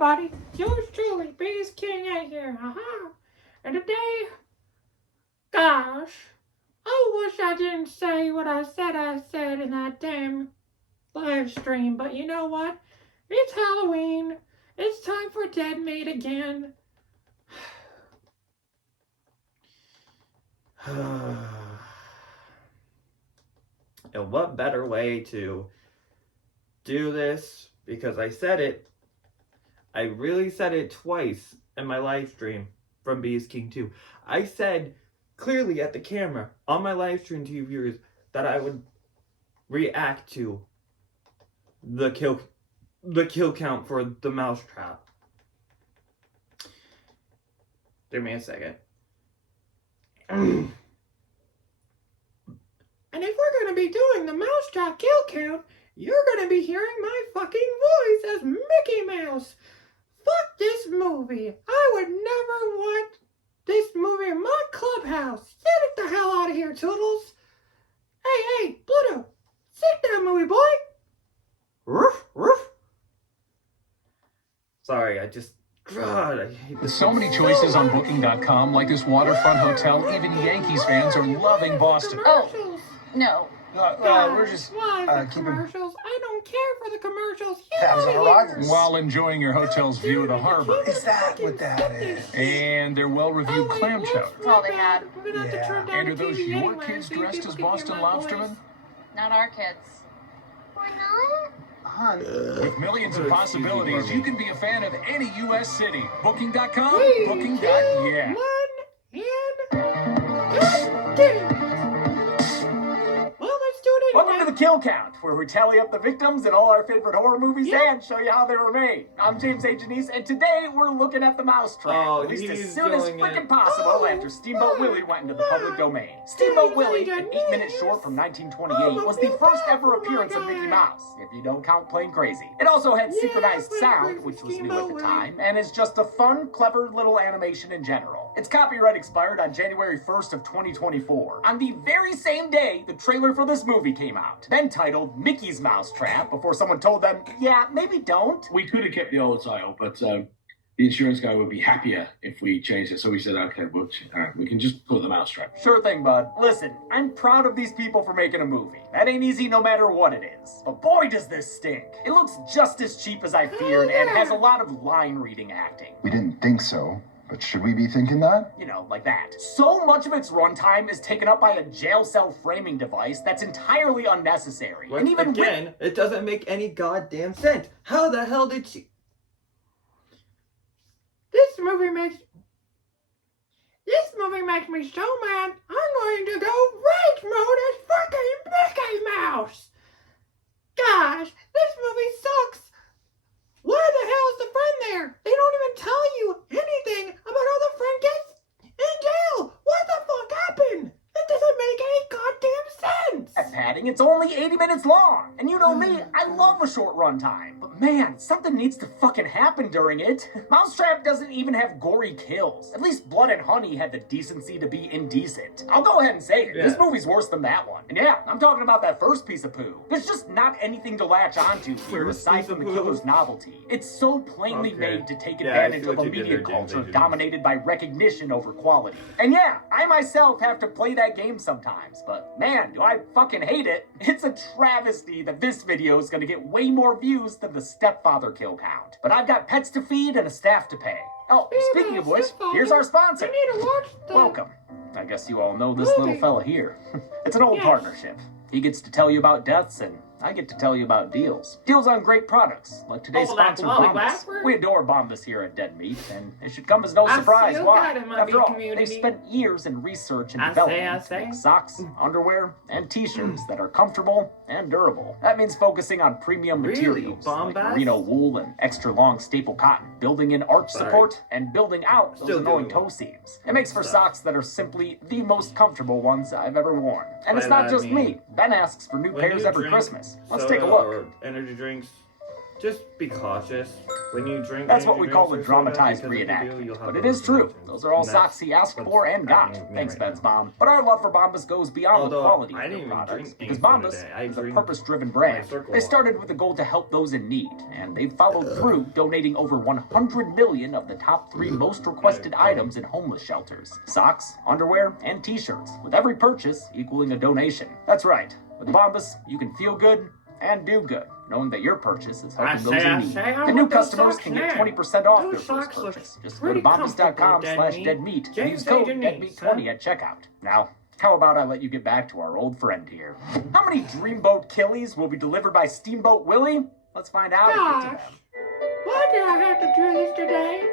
everybody, yours truly, Beast King A here, And today, gosh, I wish I didn't say what I said in that damn live stream, but you know what? It's Halloween. It's time for Dead Meat again. And what better way to do this? Because I said it. I really said it twice in my live stream from Beast King 2. I said clearly at the camera on my live stream to you viewers that I would react to the kill count for the mousetrap. Give me a second. And if we're going to be doing the mousetrap kill count, you're going to be hearing my fucking voice as Mickey Mouse. Fuck this movie. I would never want this movie in my clubhouse. Get it the hell out of here, Toodles. Hey, Pluto. Sick that movie, boy. Roof, roof. Sorry, God, I hate With so many choices on Booking.com, like this waterfront hotel, even Yankees fans are loving Boston. Oh, no. We're just keeping commercials. I don't care for the commercials. while enjoying your hotel's view of the harbor. Is that what that is? And their well-reviewed clam chowder. That's all they had. And are those your kids dressed as Boston lobstermen? Not our kids. Why not? With millions of possibilities, you can be a fan of any U.S. city. Booking.com, Booking.yeah. Well, let's do it anyway. Welcome to the Kill Count, where we tally up the victims in all our favorite horror movies and show you how they were made. I'm James A. Janisse, and today we're looking at the mousetrap. Oh, at least as he's soon as doing freaking it. possible after Steamboat Willie went into the public domain. Steamboat Willie, an 8-minute short from 1928, was the first ever appearance of Mickey Mouse, if you don't count Plain Crazy. It also had synchronized sound, which was new at the time, and is just a fun, clever little animation in general. Its copyright expired on January 1st of 2024. On the very same day, the trailer for this movie came out, then titled Mickey's Mousetrap, before someone told them, yeah, maybe don't. We could have kept the old title, but the insurance guy would be happier if we changed it. So we said, okay, we can just put the mousetrap. Sure thing, bud. Listen, I'm proud of these people for making a movie. That ain't easy no matter what it is. But boy, does this stink. It looks just as cheap as I feared and has a lot of line-reading acting. We didn't think so. But should we be thinking that? You know, like that. So much of its runtime is taken up by a jail cell framing device that's entirely unnecessary. But and even again, it doesn't make any goddamn sense. How the hell did she... This movie makes me so mad. I'm going to go rage mode as fucking Mickey Mouse. Gosh, this movie sucks. Why the hell is the friend there? They don't even tell you anything about how the friend gets in jail. What the fuck happened? It doesn't make any goddamn sense. at padding, it's only 80 minutes long. And you know me, I love a short runtime. But man, something needs to fucking happen during it. Mousetrap doesn't even have gory kills. At least Blood and Honey had the decency to be indecent. I'll go ahead and say it. This movie's worse than that one. And yeah, I'm talking about that first piece of poo. There's just not anything to latch onto here aside from the killer's novelty. It's so plainly made to take advantage of a media culture dominated by recognition over quality. And yeah, I myself have to play that game sometimes, but man, do I fucking hate it. It's a travesty that this video is gonna get way more views than the stepfather kill count. But I've got pets to feed and a staff to pay. Oh, speaking of which, here's our sponsor. Welcome. I guess you all know this little fella here. It's an old partnership. He gets to tell you about deaths, and I get to tell you about deals. Deals on great products, like today's sponsor, Bombas. We adore Bombas here at Dead Meat, and it should come as no surprise why. After all, they've spent years in research and development to make socks, underwear, and t-shirts that are comfortable and durable. That means focusing on premium materials like merino wool and extra long staple cotton, building in arch support, and building out those annoying toe seams. It makes for socks that are simply the most comfortable ones I've ever worn. And it's not just me. Ben asks for new pairs every Christmas. Let's take a look. Energy drinks. just be cautious when you drink. That's what energy we call drinks a or soda, dramatized because if you do, reenactment. you'll have But it is true. hallucinations. Those are all And socks he asked what's for and got. happening with me Thanks, right Ben's Mom. But our love for Bombas goes beyond the Although, quality I of didn't their even products, drink because any soda Bombas today. I is a drink purpose-driven brand. Circle They started with the goal to help those in need, and they've followed through, donating over 100 million of the top 3 most requested items in homeless shelters: socks, underwear, and t-shirts, with every purchase equaling a donation. That's right. With Bombas, you can feel good and do good, knowing that your purchase is helping those in need. And new customers can get 20% off their first purchase. Just go to bombas.com/deadmeat and use code deadmeat20 at checkout. Now, how about I let you get back to our old friend here? How many dreamboat killies will be delivered by Steamboat Willie? Let's find out. Gosh, why did I have to do this today?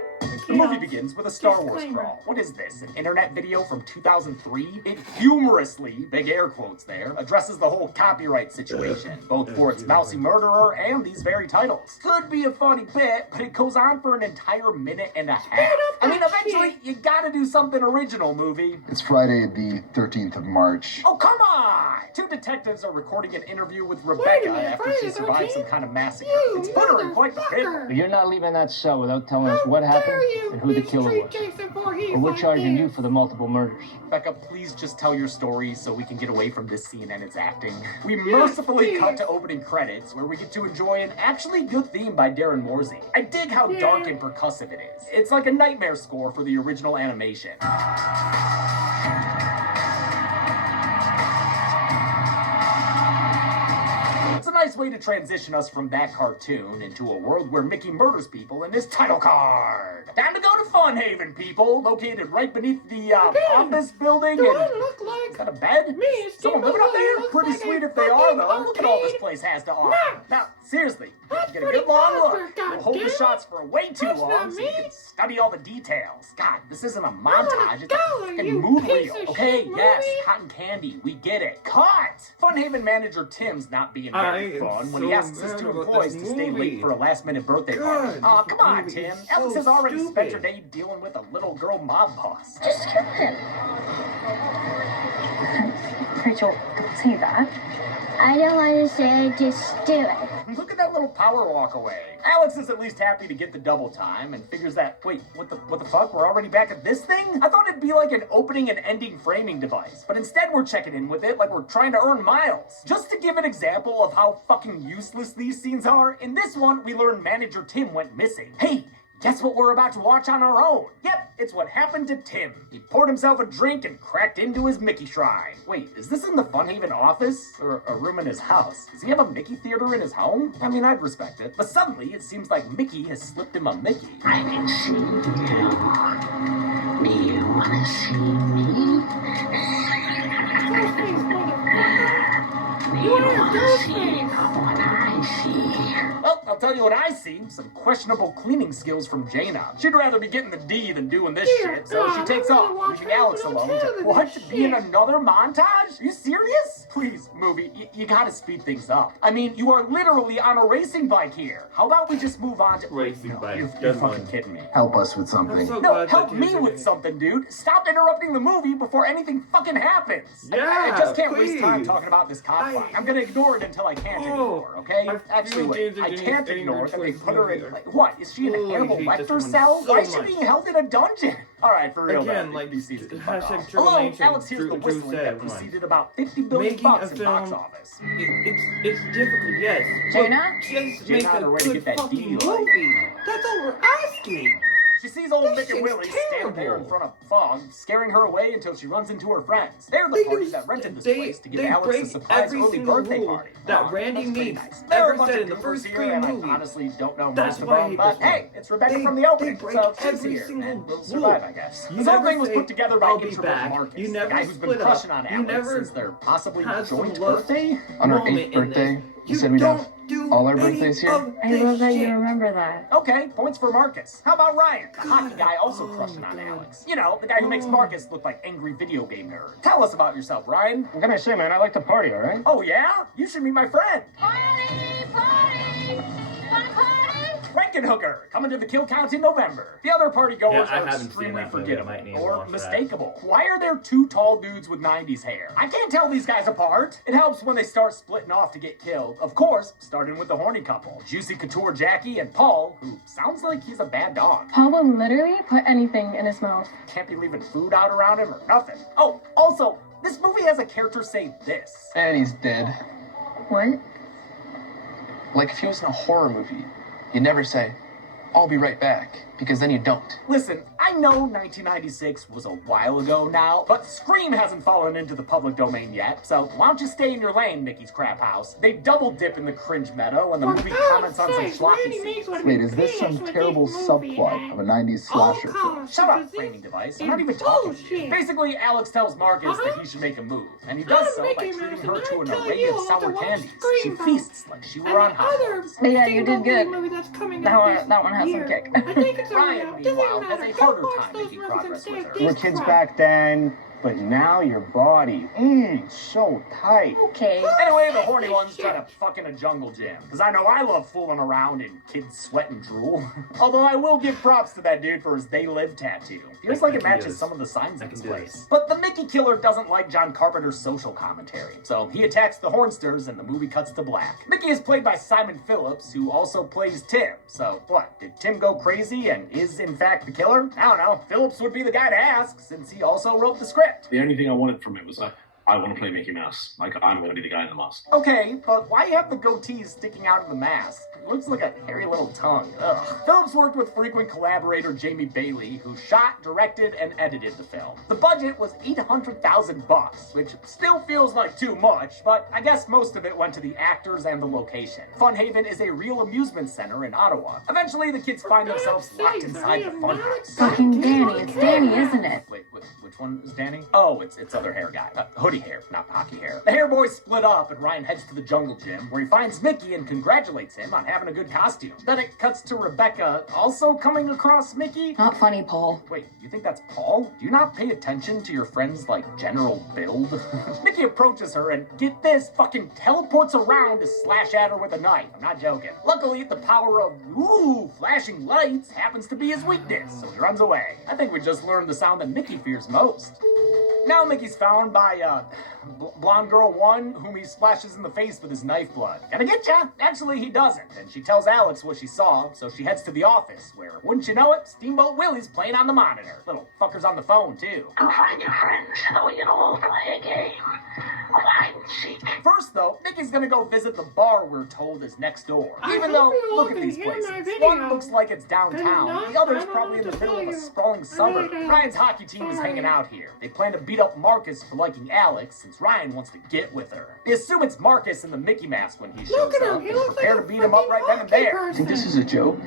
The movie begins with a Star Wars crawl. What is this, an internet video from 2003? It humorously, big air quotes there, addresses the whole copyright situation, both for its mousy murderer and these very titles. Could be a funny bit, but it goes on for an entire minute and a half. I mean, eventually, you gotta do something original, movie. It's Friday, the 13th of March. Oh, come on! 2 detectives are recording an interview with Rebecca after she survived some kind of massacre. It's put her in quite the pickle. You're not leaving that cell without telling us what happened and who the killer was. Or we're charging you for the multiple murders. Rebecca, please just tell your story so we can get away from this scene and its acting. We mercifully cut to opening credits, where we get to enjoy an actually good theme by Darren Morsey. I dig how dark and percussive it is. It's like a nightmare score for the original animation. It's a nice way to transition us from that cartoon into a world where Mickey murders people in his title card. Time to go to Fun Haven, people, located right beneath the office building. Do And I look like is that a bed? me and Someone living up there? Pretty sweet if they are, though. Look at all this place has to offer. Now, seriously, get a good long look. We'll hold the shots for way too long so you can study all the details. God, this isn't a montage. It's a fucking mood reel. Okay, yes, cotton candy. We get it. Cut! Fun Haven manager Tim's not being very fun when he asks his 2 employees to stay late for a last-minute birthday party. Oh, come on, Tim. Alex has already spent her day dealing with a little girl mob boss. Just kill him. Rachel, don't say that. I don't want to say it, just do it. Look at that little power walk away. Alex is at least happy to get the double time and figures that, wait, what the fuck? We're already back at this thing? I thought it'd be like an opening and ending framing device, but instead we're checking in with it like we're trying to earn miles. Just to give an example of how fucking useless these scenes are, in this one we learn manager Tim went missing. Hey, guess what we're about to watch on our own? Yep, it's what happened to Tim. He poured himself a drink and cracked into his Mickey shrine. Wait, is this in the Fun Haven office? Or a room in his house? Does he have a Mickey theater in his home? I mean, I'd respect it. But suddenly, it seems like Mickey has slipped him a Mickey. I can see you. Do you want to see me? Do you want to see what I see? Well, I'll tell you what I see. Some questionable cleaning skills from Jaina. She'd rather be getting the D than doing this shit, so she takes off, leaving Alex alone to, what, be in another montage? Are you serious? Please, movie, you gotta speed things up. I mean, you are literally on a racing bike here. How about we just move on to... Racing bike. You're fucking kidding me. Help us with something. No, help me with something, dude. Stop interrupting the movie before anything fucking happens. I just can't waste time talking about this cop fight. I'm gonna ignore it until I can't anymore, okay? Actually, wait, I can't ignore that they put her in... Like, what, is she in a Hannibal Lecter cell? Why is she being held in a dungeon? Alright, for real, again, though, like, these scenes can hashtag fuck off. Triple Hello, Nation, Alex here's the Drew whistling said, that preceded about 50 billion making a bucks in box film, office. It's difficult, yes. Jaina? Just Jaina make on a her way to good get that fucking D, like- movie. That's all we're asking. She sees old This Mick and shit's Willie standing there in terrible. front of fog, scaring her away until she runs into her friends. They're the party that rented this place to give Alex a break surprise every early single birthday rule party. that Randy That's pretty Meeks nice. There are a ever bunch said of in the goofers first here, Scream and I movie. honestly don't know That's most of why I them, hate but this one. hey, it's Rebecca from the opening, break so she's every here, single and we'll rule. survive, I guess. You This whole never thing was say, put together by "I'll be introvert back." Marcus, You the never guy who's been split up. crushing on You Alex never since their possibly had some joint love birthday. On our moment 8th in birthday, this. you said we'd have do all our any birthdays here? of I this love that you shit. remember that. Okay, points for Marcus. How about Ryan, the hockey guy also crushing on Alex? You know, the guy who makes Marcus look like angry video game nerd. Tell us about yourself, Ryan. What can I say, man? I like to party, all right? Oh yeah? You should meet my friend. Party! Party! Wanna party? Frankenhooker, coming to the kill count in November. The other party goers I are haven't seen extremely that movie. I might forgettable need to or watch that. mistakable. Why are there two tall dudes with 90s hair? I can't tell these guys apart. It helps when they start splitting off to get killed. Of course, starting with the horny couple, Juicy Couture Jackie and Paul, who sounds like he's a bad dog. Paul will literally put anything in his mouth. Can't be leaving food out around him or nothing. Oh, also, this movie has a character say this. And he's dead. What? Like if he was in a horror movie, you'd never say, I'll be right back, because then you don't. Listen, I know 1996 was a while ago now, but Scream hasn't fallen into the public domain yet, so why don't you stay in your lane, Mickey's Crap House? They double dip in the cringe meadow, and the movie comments on some schlocky scenes. Wait, is this some terrible subplot of a 90s slasher film? Shut up, framing device. I'm not even talking to you. Basically, Alex tells Marcus that he should make a move, and he does so by treating her to an array of sour candies. She feasts like she were on high. Yeah, you did good. That one has some kick. I think it's Ryan, meanwhile, has a harder time making progress with her. You were kids back then, but now your body, so tight. Okay. Anyway, the horny ones try to fuck in a jungle gym. Because I know I love fooling around in kids' sweat and drool. Although I will give props to that dude for his They Live tattoo. Feels like it matches some of the signs in his place. But the Mickey killer doesn't like John Carpenter's social commentary. So he attacks the Hornsters and the movie cuts to black. Mickey is played by Simon Phillips, who also plays Tim. So what, did Tim go crazy and is in fact the killer? I don't know. Phillips would be the guy to ask, since he also wrote the script. The only thing I wanted from it was like, I want to play Mickey Mouse. Like, I'm going to be the guy in the mask. Okay, but why have the goatees sticking out of the mask? It looks like a hairy little tongue. Ugh. Phillips worked with frequent collaborator Jamie Bailey, who shot, directed, and edited the film. The budget was $800,000, which still feels like too much, but I guess most of it went to the actors and the location. Funhaven is a real amusement center in Ottawa. Eventually, the kids find themselves locked inside the funhouse. Fucking Danny. It's Danny, isn't it? Wait, which one is Danny? Oh, it's other hair guy. Hoodie hair, not hockey hair. The hair boys split up, and Ryan heads to the jungle gym, where he finds Mickey and congratulates him on having a good costume. Then it cuts to Rebecca, also coming across Mickey. Not funny, Paul. Wait, you think that's Paul? Do you not pay attention to your friend's, general build? Mickey approaches her and, get this, fucking teleports around to slash at her with a knife. I'm not joking. Luckily, the power of, flashing lights happens to be his weakness, so he runs away. I think we just learned the sound that Mickey fears most. Now Mickey's found by, blonde girl 1, whom he splashes in the face with his knife blood. Gonna get ya? Actually, he doesn't, and she tells Alex what she saw, so she heads to the office, where, wouldn't you know it, Steamboat Willie's playing on the monitor. Little fucker's on the phone, too. Go find your friends so we can all play a game of hide and seek. First, though, Mickey's gonna go visit the bar we're told is next door. Even though, look at these places. One looks like it's downtown, the other's probably in the middle of a sprawling suburb. Ryan's hockey team is hanging out here. They plan to beat up Marcus for liking Alex, since Ryan wants to get with her. They assume it's Marcus in the Mickey mask when he shows up, and prepare to beat him up right then and there. Think this is a joke?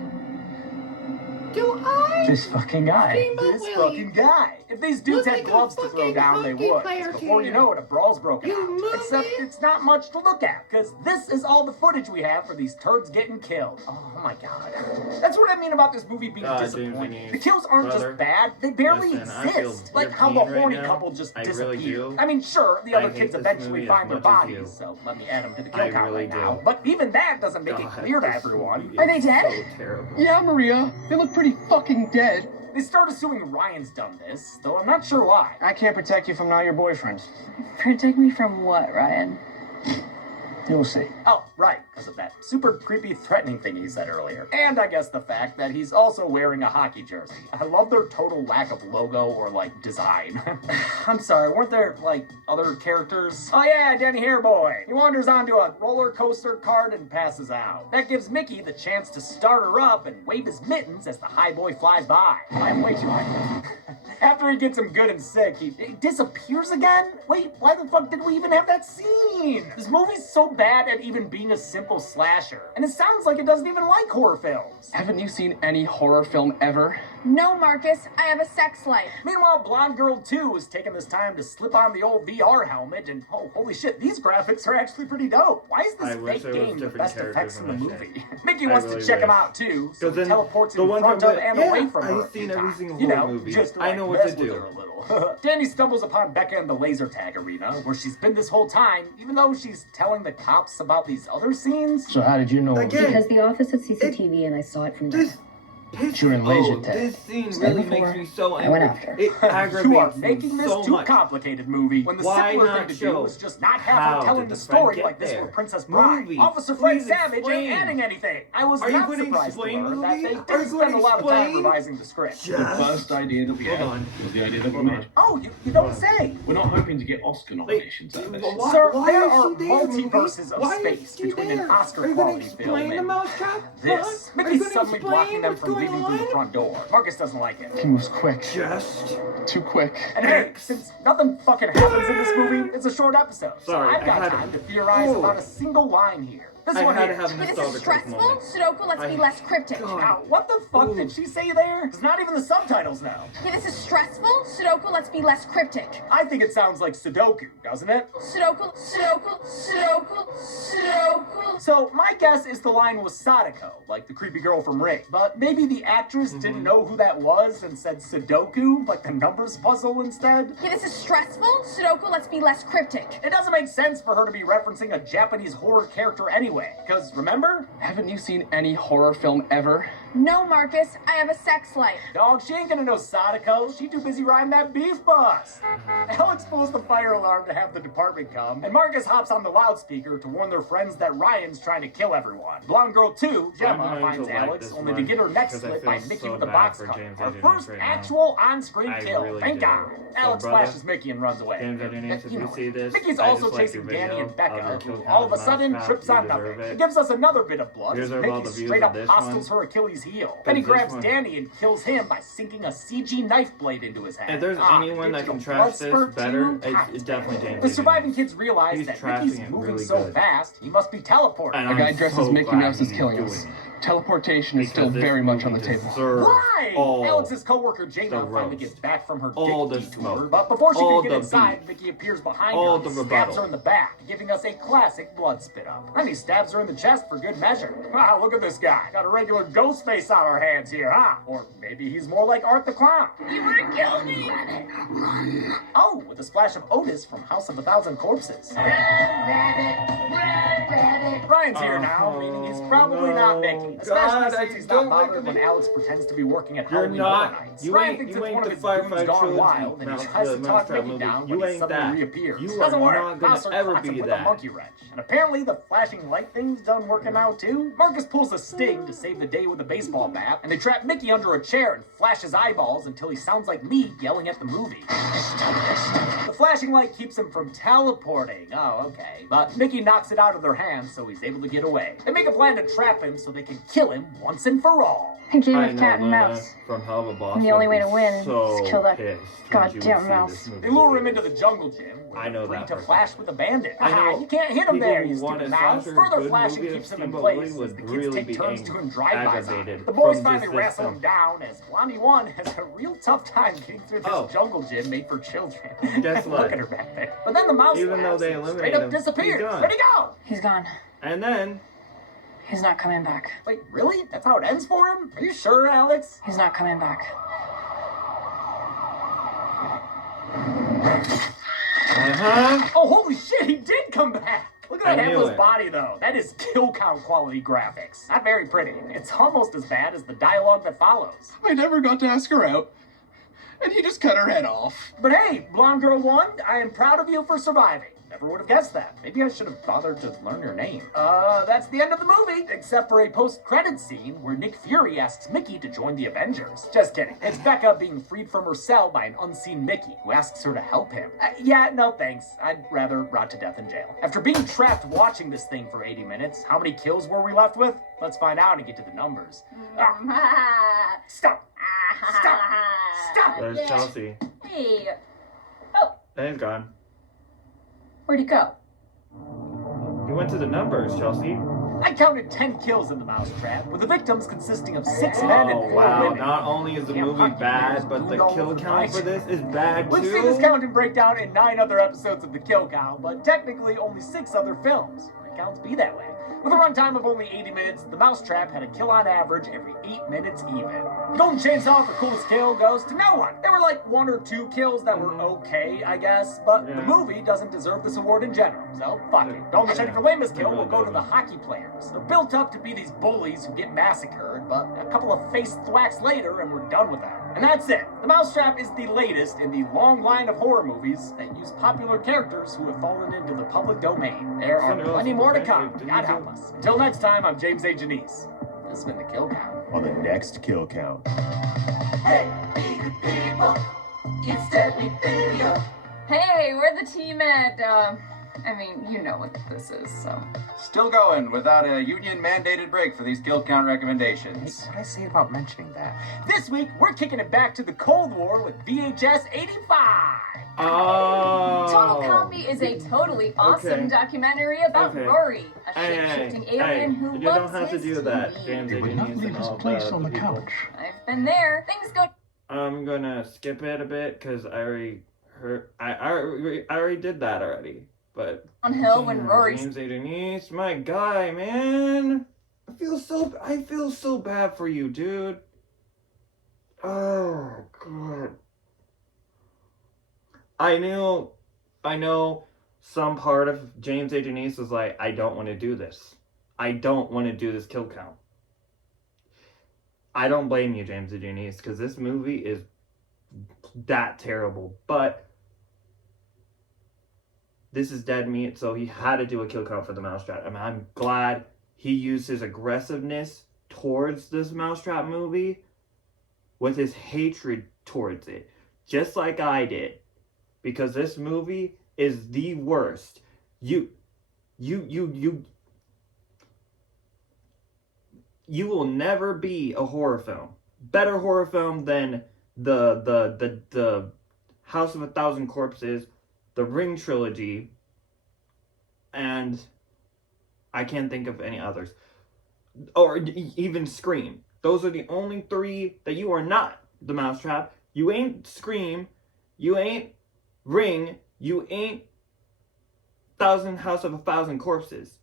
Do I? This fucking guy. This fucking guy. If these dudes had gloves to throw down, they would. 'Cause before you know it, a brawl's broken out. Except it's not much to look at, because this is all the footage we have for these turds getting killed. Oh my god. That's what I mean about this movie being disappointing. The kills aren't just bad, they barely exist. Like how the horny couple just disappeared. I mean, sure, the other kids eventually find their bodies, so let me add them to the kill count right now. But even that doesn't make it clear to everyone. Are they dead? Yeah, Maria. They look pretty fucking dead. They start assuming Ryan's done this, though I'm not sure why. I can't protect you from not your boyfriend. Protect me from what, Ryan? You'll see. Oh, right, because of that super creepy threatening thing he said earlier. And I guess the fact that he's also wearing a hockey jersey. I love their total lack of logo or, design. I'm sorry, weren't there, other characters? Oh yeah, Danny Hairboy. He wanders onto a roller coaster cart and passes out. That gives Mickey the chance to start her up and wave his mittens as the high boy flies by. I'm way too high. After he gets him good and sick, he disappears again? Wait, why the fuck did we even have that scene? This movie's so bad at even being a simple slasher. And it sounds like it doesn't even like horror films. Haven't you seen any horror film ever? No, Marcus, I have a sex life. Meanwhile, Blonde Girl 2 is taking this time to slip on the old VR helmet, and holy shit, these graphics are actually pretty dope. Why is this fake game the best effects in the movie? Mickey wants to check them out too, so he teleports in front of and away from her. I've seen every single you know, movie. just I know what to mess with do. her a little. Danny stumbles upon Becca in the laser tag arena, where she's been this whole time, even though she's telling the cops about these other scenes. So how did you know? Again, Because the office had CCTV and I saw it from there. You're in laser tag. This scene really makes me so angry. I went after. It aggravates You are me making this so too much. complicated, movie. When the Why simpler not thing to do show was just not have how her telling did the the friend story get like this there? for Princess Bride. Movie, Officer Fred please Savage explain. ain't adding anything. I was Are you not going to surprised to explain, learn that movie? they Are you did going spend to a lot of time explain? revising the script. The first idea that we had Hold on. was the idea that we made. Oh, you don't say. We're not hoping to get Oscar nominations out of this. Sir, Why there is are she there, multiverses of Why is space she between an there? Oscar Are you gonna quality film explain the and mousetrap? this. Are you Mickey's gonna suddenly explain blocking them what's from going leaving through the on? front door. Marcus doesn't like it. He moves quick. Just Too quick. And hey, since nothing fucking happens in this movie, it's a short episode. So Sorry, I've got I had time to- to theorize Ooh. about a single line here. This I one had to here. have This nostalgic is stressful. moment. Sudoku, let's be less cryptic. God. Now, what the fuck did she say there? Because not even the subtitles know. Okay, this is stressful. Sudoku, let's be less cryptic. I think it sounds like Sudoku, doesn't it? Sudoku, Sudoku, Sudoku, Sudoku. So my guess is the line was Sadako, like the creepy girl from Ring. But maybe the actress didn't know who that was and said Sudoku, like the numbers puzzle instead. Okay, this is stressful. Sudoku, let's be less cryptic. It doesn't make sense for her to be referencing a Japanese horror character anyway. Because remember? Haven't you seen any horror film ever? No, Marcus, I have a sex life. Dog, she ain't gonna know Sadako. She too busy riding that beef bus. Alex pulls the fire alarm to have the department come, and Marcus hops on the loudspeaker to warn their friends that Ryan's trying to kill everyone. Blonde Girl 2, Gemma, going finds to like Alex this only to one get her neck because I slit feel by Mickey so with a bad box for cutter. James Her Engineers first right now. actual on-screen I kill. really Thank do. God. So, Alex brother, flashes Mickey and runs away. James Engineers, if you see this, Mickey's I also just liked chasing your Danny video and Becca, of your who kill all of a count sudden mouse trips map. on You nothing. deserve it. It gives us another bit of blood. Here's our Mickey all the views straight of up this hostels one. her Achilles heel. Then he this grabs one- Danny and kills him by sinking a CG knife blade into his head. If there's anyone that can trash this better, it's definitely James. The surviving Engineers. kids realize He's that trashing Mickey's it moving really so good. fast, he must be teleporting. And A guy I'm dressed so as Mickey glad Mouse is he's killing doing us. it. Teleportation is still Because this very much on the movie table. deserves Right! all Alex's coworker Jana the finally roast. gets back from her All dick the detour, smoke. but before she All can get the inside, beef. Mickey appears behind All her the and stabs rebuttal. her in the back, giving us a classic blood spit up. Then he stabs her in the chest for good measure. Wow, look at this guy. Got a regular ghost face on our hands here, huh? Or maybe he's more like Art the Clown. You wanna kill me? Oh, with a splash of Otis from House of a Thousand Corpses. Ryan's here now, meaning he's probably not Mickey. Especially God, since I he's don't not like bothered him. when Alex pretends to be working at You're Halloween Horror not. Nights. You Ryan ain't. thinks You it's ain't one the of his goons Firefly gone Trilogy. wild, and he Mouse- tries to the talk Mousetrap Mickey movie. down You when he ain't suddenly that. reappears. You Doesn't are work. not gonna Mouser ever clocks him be with that. a monkey wrench. And apparently the flashing light thing's done working out too. Marcus pulls a sting to save the day with a baseball bat, and they trap Mickey under a chair and flash his eyeballs until he sounds like me yelling at the movie. The flashing light keeps him from teleporting. Oh, okay. But Mickey knocks it out of their hands, so he's able to get away. They make a plan to trap him so they can kill him once and for all. A game I of know cat and Luna mouse. from Hell of a Boss. And the only would way be to win is so kill that pissed when goddamn she would see mouse. this movie. They lure him into the jungle gym, where I know they're free that to person. flash with a bandit. I know You can't hit him people there, who you want stupid a mouse. slasher Further good flashing movie of keeps him in Steamboat place Willie as would the kids really take be turns doing drive-bys on him. aggravated The boys from finally just wrestle this him down as Blondie 1 has a real tough time getting through this jungle gym made for children. Guess Look what? at her back there. But then the mouse Even though laughs they and eliminate straight up him, disappears. he's gone. Where'd he go? He's gone. And then He's not coming back. Wait, really? That's how it ends for him? Are you sure, Alex? He's not coming back. Oh, holy shit, he did come back! Look at that I knew headless it. body, though. That is kill count quality graphics. Not very pretty. It's almost as bad as the dialogue that follows. I never got to ask her out, and he just cut her head off. But hey, Blonde Girl 1, I am proud of you for surviving. Never would have guessed that. Maybe I should have bothered to learn your name. That's the end of the movie, except for a post-credit scene where Nick Fury asks Mickey to join the Avengers. Just kidding. It's Becca being freed from her cell by an unseen Mickey who asks her to help him. Yeah, no thanks. I'd rather rot to death in jail. After being trapped watching this thing for 80 minutes, how many kills were we left with? Let's find out and get to the numbers. Stop! Stop! Stop! there's Chelsea. Hey. Oh, And he's gone. where'd he go? He went to the numbers, Chelsea. I counted 10 kills in the mousetrap, with the victims consisting of 6 men and 4 wow. women. Not only is the Damn, movie Hucky bad, Bears but the glued all kill over the count for night. this is bad We've too. seen this count and breakdown in 9 other episodes of the Kill Count, but technically only 6 other films. It counts be that way. With a runtime of only 80 minutes, The Mousetrap had a kill on average every 8 minutes even. Golden Chainsaw for coolest kill goes to no one. There were like 1 or 2 kills that were okay, I guess, but the movie doesn't deserve this award in general, so fuck it. Golden Machete for lamest kill will go to the hockey players. They're built up to be these bullies who get massacred, but a couple of face thwacks later and we're done with them. And that's it. The Mousetrap is the latest in the long line of horror movies that use popular characters who have fallen into the public domain. There are plenty more to come. God help us. Until next time, I'm James A. Janisse. This has been the Kill Count. On the next Kill Count. Hey, good people, it's Deadly Familia. Hey, we're the team at, I mean, you know what this is, so. Still going without a union-mandated break for these kill count recommendations. Hey, what did I say about mentioning that? This week, we're kicking it back to the Cold War with VHS 85. Total Comedy is a totally awesome documentary about Rory, a shape-shifting alien who you loves don't have to his do that, TV. James. Did we not leave his place on the couch? I've been there. Things go I'm gonna skip it a bit because I already did that already. But downhill when Rory's James A. Janisse, my guy, man. I feel so bad for you, dude. Oh god. I know some part of James A. Janisse is like, I don't want to do this. I don't want to do this kill count. I don't blame you, James A. Janisse, because this movie is that terrible. But this is dead meat, so he had to do a kill count for the Mousetrap. I mean, I'm glad he used his aggressiveness towards this Mousetrap movie with his hatred towards it, just like I did. Because this movie is the worst. You will never be a horror film. Better horror film than the House of a Thousand Corpses, the Ring trilogy, and I can't think of any others. Or even Scream. Those are the only 3 that you are not the Mousetrap. You ain't Scream. You ain't Ring. You ain't House of a Thousand Corpses.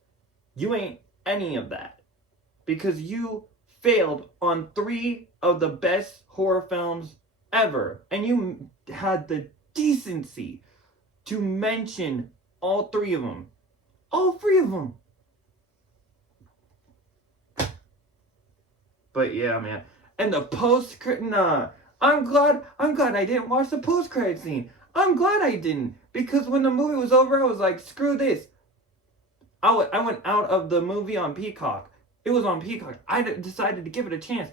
You ain't any of that. Because you failed on 3 of the best horror films ever. And you had the decency to mention all 3 of them. All 3 of them. But yeah, man. And the post-credit, nah. I'm glad I didn't watch the post-credit scene. I'm glad I didn't. Because when the movie was over, I was like, screw this. I went out of the movie on Peacock. It was on Peacock. I decided to give it a chance.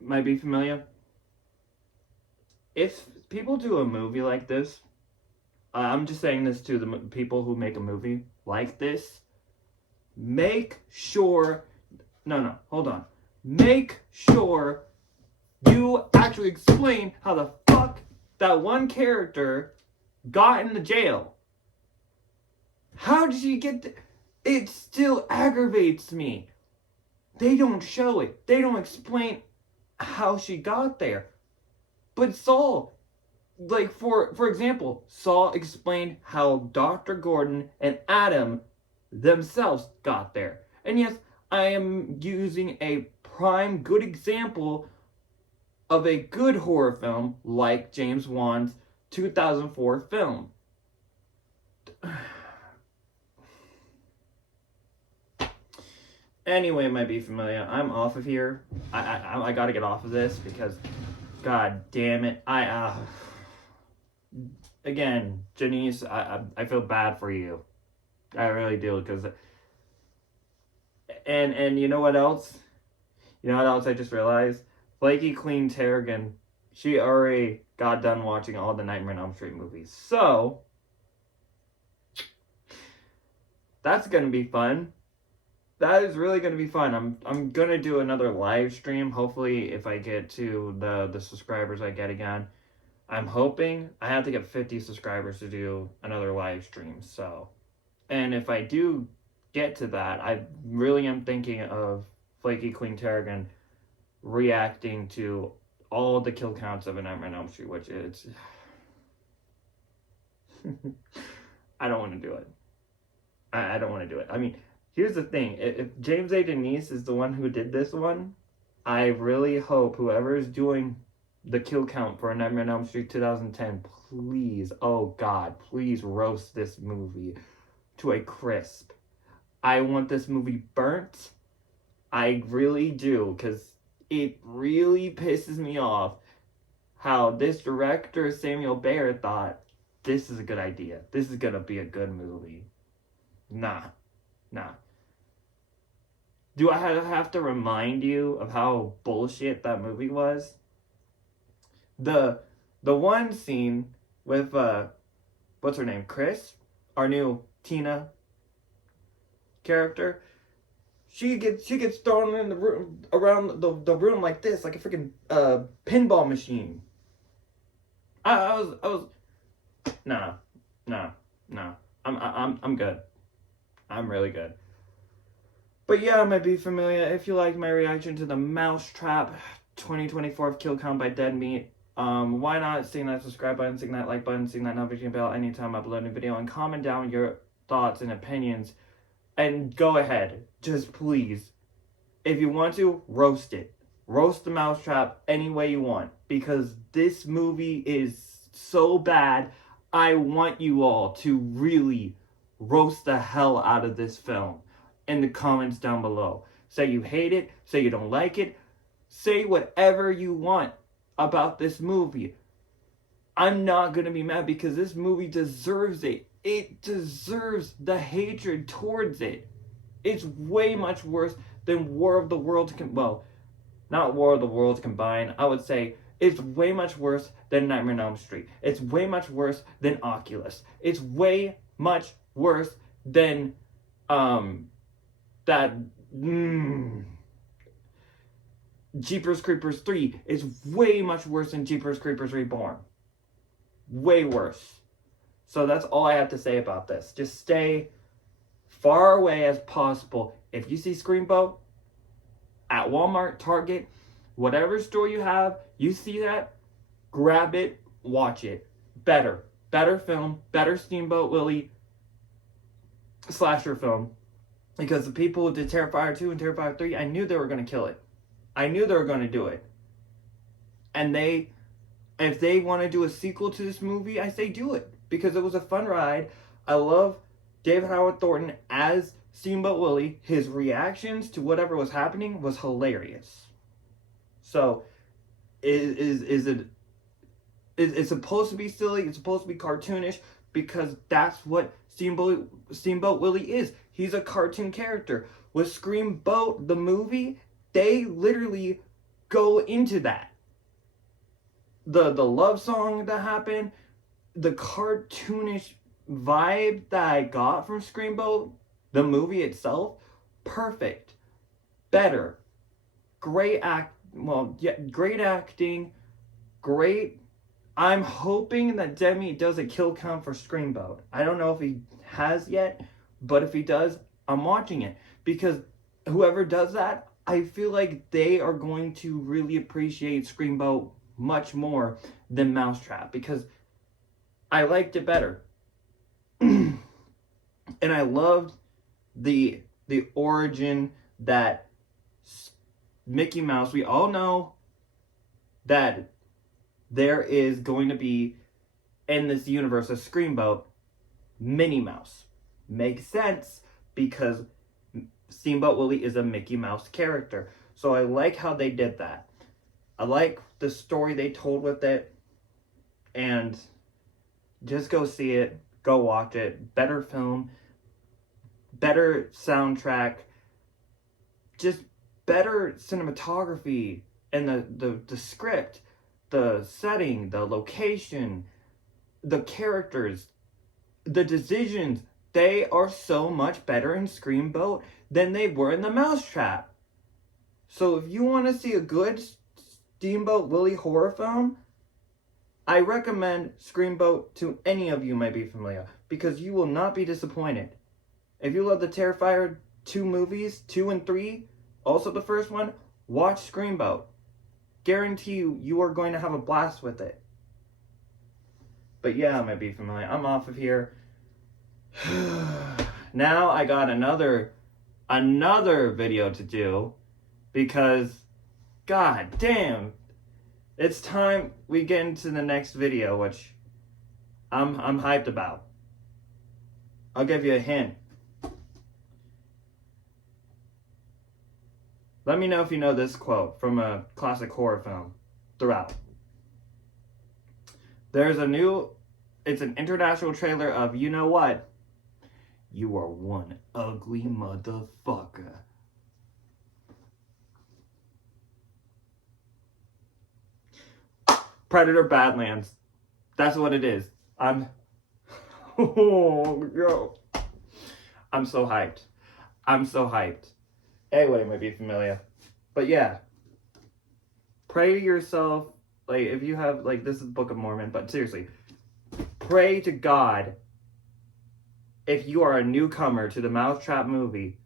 Might be familiar. If people do a movie like this, I'm just saying this to the people who make a movie like this, make sure, hold on. Make sure you actually explain how the fuck that one character got in the jail. How did she get there? It still aggravates me. They don't show it. They don't explain how she got there. But Saul, like for example, Saul explained how Dr. Gordon and Adam themselves got there. And yes, I am using a prime good example of a good horror film like James Wan's 2004 film. Anyway, might be familiar. I'm off of here. I gotta get off of this because, god damn it. Again, Janisse, I feel bad for you. I really do, because, and you know what else? You know what else I just realized? Flaky Clean Tarragon, she already got done watching all the Nightmare on Elm Street movies. So, that's gonna be fun. That is really gonna be fun. I'm gonna do another live stream. Hopefully, if I get to the subscribers I get again. I'm hoping I have to get 50 subscribers to do another live stream. So, and if I do get to that, I really am thinking of Flaky Clean Tarragon reacting to all the kill counts of a Nightmare on Elm Street, which is... I don't want to do it. I don't want to do it. I mean, here's the thing. If James A. Janisse is the one who did this one, I really hope whoever is doing the kill count for A Nightmare on Elm Street 2010, please, oh God, please roast this movie to a crisp. I want this movie burnt. I really do, because it really pisses me off how this director, Samuel Bayer, thought, this is a good idea. This is going to be a good movie. Nah. Do I have to remind you of how bullshit that movie was? The one scene with, what's her name? Chris? Our new Tina character. She gets thrown in the room, around the room like this, like a freaking pinball machine. I was no. I'm good. I'm really good. But yeah, I'm be Familia. If you liked my reaction to the Mousetrap 2024 Kill Count by Dead Meat, why not sing that subscribe button, sing that like button, sing that notification bell anytime I upload a new video, and comment down your thoughts and opinions. And go ahead, just please, if you want to, roast it. Roast the Mousetrap any way you want, because this movie is so bad. I want you all to really roast the hell out of this film in the comments down below. Say you hate it, say you don't like it, say whatever you want about this movie. I'm not gonna be mad, because this movie deserves it. It deserves the hatred towards it. It's way much worse than War of the Worlds. Well, not War of the Worlds combined. I would say it's way much worse than Nightmare on Elm Street. It's way much worse than Oculus. It's way much worse than Jeepers Creepers 3 is way much worse than Jeepers Creepers Reborn. Way worse. So that's all I have to say about this. Just stay far away as possible. If you see Screamboat at Walmart, Target, whatever store you have, you see that, grab it, watch it. Better film, better Steamboat Willie slasher film. Because the people who did Terrifier 2 and Terrifier 3, I knew they were going to kill it. I knew they were going to do it. And if they want to do a sequel to this movie, I say do it. Because it was a fun ride. I love David Howard Thornton as Steamboat Willie. His reactions to whatever was happening was hilarious. So, it's supposed to be silly. It's supposed to be cartoonish, because that's what Steamboat Willie is. He's a cartoon character. With Screamboat, the movie, they literally go into that. The love song that happened, the cartoonish vibe that I got from Screamboat, the movie itself, perfect. Better. Great acting, great. I'm hoping that Demi does a kill count for Screamboat. I don't know if he has yet, but if he does, I'm watching it. Because whoever does that, I feel like they are going to really appreciate Screamboat much more than Mousetrap, because I liked it better. And I loved the origin that Mickey Mouse, we all know that there is going to be, in this universe of Screamboat, Minnie Mouse. Makes sense, because Steamboat Willie is a Mickey Mouse character. So I like how they did that. I like the story they told with it. And just go see it. Go watch it. Better film. Better soundtrack. Just better cinematography. And the script. The setting. The location. The characters. The decisions. They are so much better in Screamboat than they were in the Mousetrap. So if you want to see a good Steamboat Willie horror film, I recommend Screamboat to any of you, my Be Familia, because you will not be disappointed. If you love the Terrifier 2 movies, 2 and 3, also the first one, watch Screamboat. guarantee you, you are going to have a blast with it. But yeah, my Be Familia, I'm off of here. Now I got another video to do, because god damn, it's time we get into the next video, which I'm hyped about. I'll give you a hint. Let me know if you know this quote from a classic horror film, Throughout. It's an international trailer of, you know what? You are one ugly motherfucker. Predator Badlands. That's what it is. I'm so hyped. I'm so hyped. Anyway, might be familiar. But yeah. Pray to yourself. Like, if you have, like, this is the Book of Mormon, but seriously. Pray to God. If you are a newcomer to the Mousetrap movie,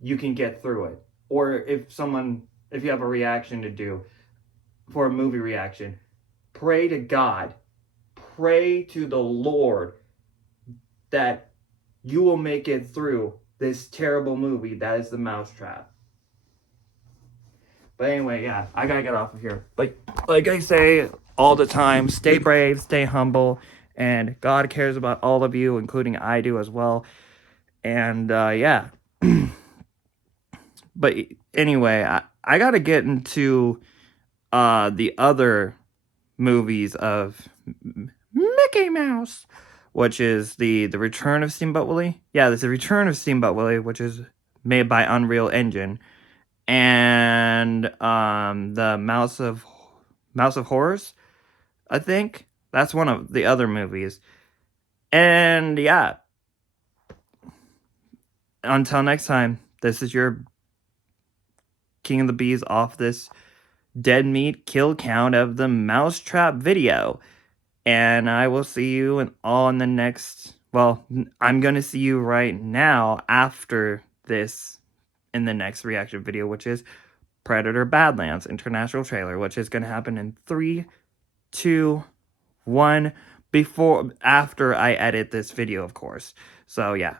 you can get through it. Or if you have a reaction to do for a movie reaction, pray to God. Pray to the Lord that you will make it through this terrible movie that is the Mousetrap. But anyway, yeah, I gotta get off of here. But like I say all the time, stay brave, stay humble, and God cares about all of you, including I do as well. And yeah. But anyway, I gotta get into the other movies of Mickey Mouse, which is the Return of Steamboat Willie. Yeah, there's the Return of Steamboat Willie, which is made by Unreal Engine, and the Mouse of Horrors, I think that's one of the other movies. And yeah, until next time, this is your King of the Bees off this dead meat kill count of the Mousetrap video. And I will see you in the next... Well, I'm going to see you right now after this in the next reaction video, which is Predator Badlands International Trailer, which is going to happen in 3, 2, 1, after I edit this video, of course. So, yeah.